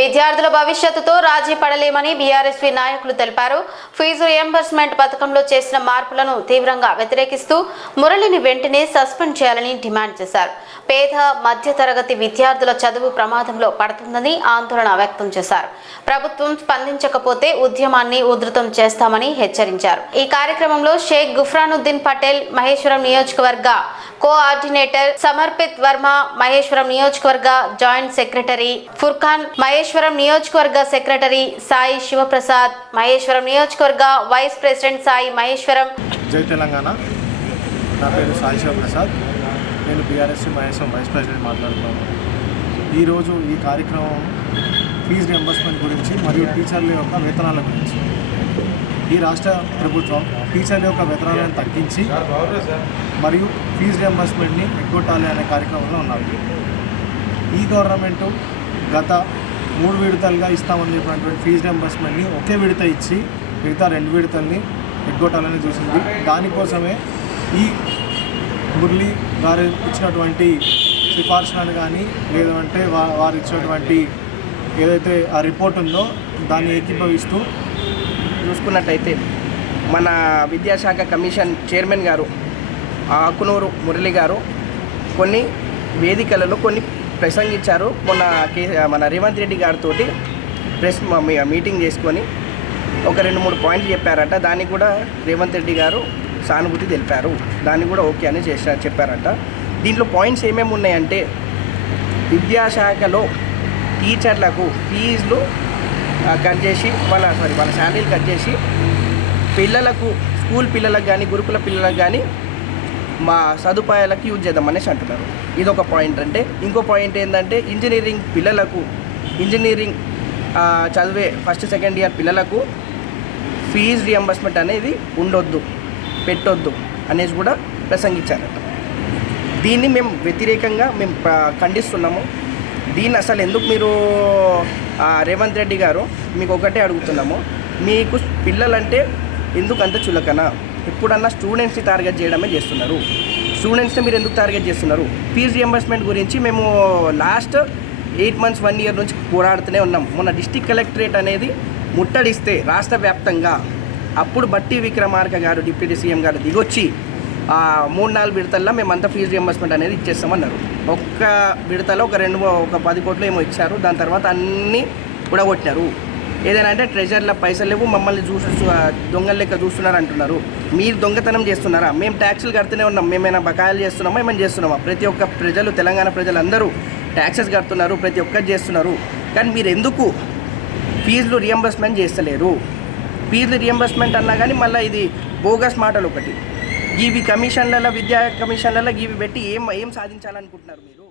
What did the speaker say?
విద్యార్థుల భవిష్యత్తుతో రాజీ పడలేమని బీఆర్ఎస్పీ నాయకులు తెలిపారు. ఫీజు రియంబర్స్మెంట్ పథకంలో చేసిన మార్పులను తీవ్రంగా వ్యతిరేకిస్తూ మురళిని వెంటనే సస్పెండ్ చేయాలని డిమాండ్ చేశారు. పేద మధ్యతరగతి విద్యార్థుల చదువు ప్రమాదంలో పడుతుందని ఆందోళన వ్యక్తం చేశారు. ప్రభుత్వం స్పందించకపోతే ఉద్యమాన్ని ఉధృతం చేస్తామని హెచ్చరించారు. ఈ కార్యక్రమంలో షేక్ గుఫ్రానుద్దీన్ పటేల్, మహేశ్వరం నియోజకవర్గ కోఆర్డినేటర్ సమర్పిత్ వర్మ, మహేశ్వరం నియోజకవర్గ జాయింట్ సెక్రటరీ ఫుర్ఖాన్, మహేశ్వరం నియోజకవర్గ సెక్రటరీ సాయి శివప్రసాద్, మహేశ్వరం నియోజకవర్గ వైస్ ప్రెసిడెంట్ సాయి మహేశ్వరం. జై తెలంగాణ. నా పేరు సాయి శివప్రసాద్. నేను బీఆర్ఎస్ మహేశ్వరం వైస్ ప్రెసిడెంట్ మాట్లాడుతున్నాను. ఈరోజు ఈ కార్యక్రమం ఫీజు రియంబర్స్మెంట్ గురించి మరియు టీచర్ల యొక్క వేతనాల గురించి. ఈ రాష్ట్ర ప్రభుత్వం టీచర్ల యొక్క వేతనాలను తగ్గించి మరియు ఫీజు రియంబర్స్మెంట్ని ఎగ్గొట్టాలి అనే కార్యక్రమంలో ఉన్నారు. ఈ గవర్నమెంటు గత 3 విడతలుగా ఇస్తామని చెప్పినటువంటి ఫీజు రియంబర్స్మెంట్ని ఒకే విడత ఇచ్చి మిగతా 2 విడతల్ని ఎగ్గొట్టాలని చూసింది. దానికోసమే ఈ మురళి గారు ఇచ్చినటువంటి సిఫార్సులను కానీ లేదంటే వారు ఇచ్చినటువంటి ఏదైతే ఆ రిపోర్ట్ ఉందో దాన్ని ఏకీభవిస్తూ చూసుకున్నట్టయితే మన విద్యాశాఖ కమిషన్ చైర్మన్ గారు ఆకునూరు మురళి గారు కొన్ని వేదికలలో కొన్ని ప్రసంగించారు. మన రేవంత్ రెడ్డి గారితో ప్రెస్ మీటింగ్ చేసుకొని ఒక 2-3 పాయింట్లు చెప్పారట. దానికి కూడా రేవంత్ రెడ్డి గారు సానుభూతి తెలిపారు. దాన్ని కూడా ఓకే అని చెప్పారట. దీంట్లో పాయింట్స్ ఏమేమి ఉన్నాయంటే, విద్యాశాఖలో టీచర్లకు ఫీజులు కట్ చేసి వాళ్ళ శాలరీలు కట్ చేసి పిల్లలకు, స్కూల్ పిల్లలకు కానీ గురుకుల పిల్లలకు కానీ మా సదుపాయాలకు యూజ్ చేద్దామనేసి అంటున్నారు. ఇదొక పాయింట్. అంటే ఇంకో పాయింట్ ఏంటంటే, ఇంజనీరింగ్ పిల్లలకు, ఇంజనీరింగ్ చదివే ఫస్ట్ సెకండ్ ఇయర్ పిల్లలకు ఫీజు రియంబర్స్మెంట్ అనేది పెట్టొద్దు అనేసి కూడా ప్రసంగించారట. దీన్ని మేము వ్యతిరేకంగా ఖండిస్తున్నాము. దీన్ని అసలు ఎందుకు మీరు రేవంత్ రెడ్డి గారు మీకు ఒకటే అడుగుతున్నాము, మీకు పిల్లలంటే ఎందుకు అంత చులకన? ఎప్పుడన్నా స్టూడెంట్స్ని టార్గెట్ చేయడమే చేస్తున్నారు. స్టూడెంట్స్ని మీరు ఎందుకు టార్గెట్ చేస్తున్నారు? ఫీజు రియంబర్స్మెంట్ గురించి మేము లాస్ట్ 8 months 1 year నుంచి పోరాడుతూనే ఉన్నాం. మొన్న డిస్ట్రిక్ట్ కలెక్టరేట్ అనేది ముట్టడిస్తే రాష్ట్ర వ్యాప్తంగా అప్పుడు బట్టి విక్రమార్క గారు డిప్యూటీ సీఎం గారు దిగొచ్చి 3-4 విడతల్లో మేమంతా ఫీజు రియంబర్స్మెంట్ అనేది ఇచ్చేస్తామన్నారు. ఒక్క విడతలో ఒక 10 కోట్లు ఏమో ఇచ్చారు. దాని తర్వాత అన్నీ కూడా కొట్టినారు. ఏదైనా అంటే ట్రెజర్ల పైసలు లేవు, మమ్మల్ని దొంగల లెక్క చూస్తున్నారు అంటున్నారు. మీరు దొంగతనం చేస్తున్నారా? మేము ట్యాక్సులు కడుతూనే ఉన్నాం. మేమైనా బకాయిలు చేస్తున్నామా? ఏమైనా చేస్తున్నామా? ప్రతి ఒక్క ప్రజలు, తెలంగాణ ప్రజలందరూ ట్యాక్సెస్ కడుతున్నారు, ప్రతి ఒక్కటి చేస్తున్నారు. కానీ మీరు ఎందుకు ఫీజులు రియంబర్స్మెంట్ చేస్తలేరు? ఫీజులు రియంబర్స్మెంట్ అన్నా కానీ మళ్ళీ ఇది బోగస్ మాటలు ఒకటి. ఇవి కమిషన్లలో, విద్యా కమిషన్లలో ఇవి పెట్టి ఏం సాధించాలనుకుంటున్నారు మీరు?